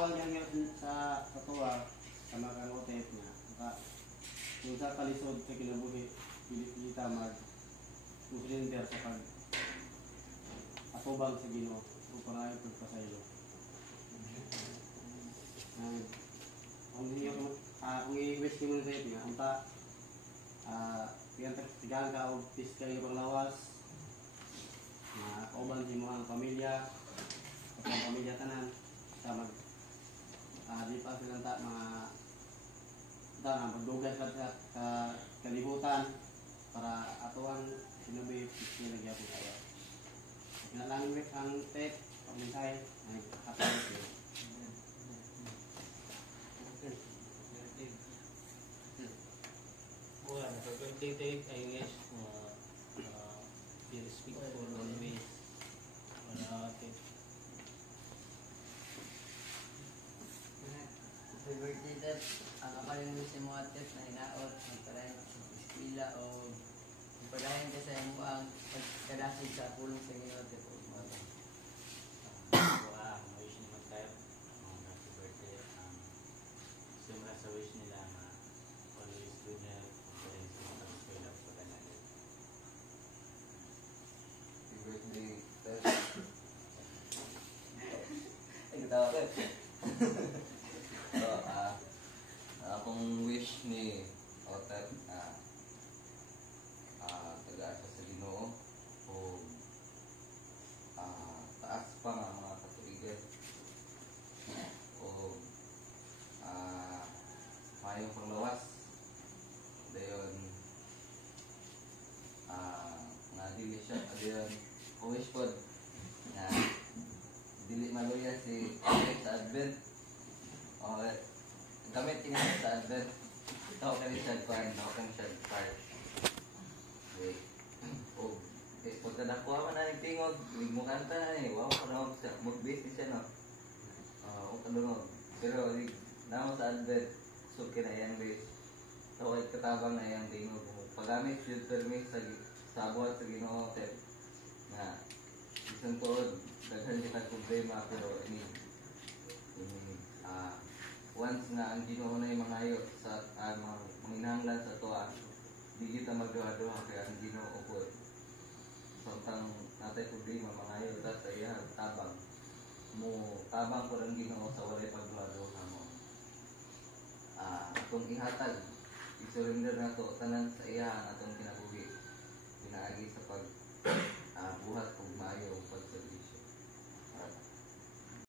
tawag niya sa katuwa sa mga kangotet niya. Kung sa kalisod sa kinabuhi, pilipilita mag-surrender sa pag-atubang sa Ginoo o para ito pasaylo. Kung i-wish mo sa ito nga, tigang ka o piskay ibang lawas, kauban sa mga pamilya, sa pamilya tanan, sa di pa silang magdugas sa kalibutan para atuan sinabi piskay na gyapon kayo. Nalangin wik ang tet, pagmisay, ay kapag ito. Well, for birthday take, I wish be respectful always. Happy birthday, Tep. Ang kapaling wish mo at Tep na hinaot, magpalayan ka sa eskwela o magpalayan ka sa imo ang pagkadasid sa pulong sa Ginoo, Tep. Wish naman tayo. Happy birthday. Siyempre sa wish nila na always do na pagpalayan sa mga eskwela o pagkadasid. Happy birthday, Tep. Ay, katawa ko. So, akong wish ni Otep na tagaan sa Ginoo o taas pa nga mga katuigan o mayong panglawas dayon nga dili siya dayon wish pod na dili maluya si sa Advent. Okay. Gamit tingnan sa Advent. Ito kami siya kuhan. Ito kami siya part. Okay. O, pagkadakuha man na nagtingog, huwag mo kanta na eh. Wow, parang mag-business siya, no? Huwag kalungog. Pero, naman sa Advent, so kinayan base. So, kahit katabang na yung tingog. Paggamit, yun permit sa buhat sa Ginoo, Tep. Na, isang tuod, daghan kita problema, pero, once na ang Ginoo na yung mangayo sa manginahanglan sa tuwa, di kita magduha-duha kaya ang Ginoo po. Samtang natay problema mangayo ta sa iya tabang mo tabang ko ang Ginoo sa walay pagduha-duha mo. Atong ihatag i-surrender nato tanan sa iya ang atong kinabuhi. Pinaagi sa buhat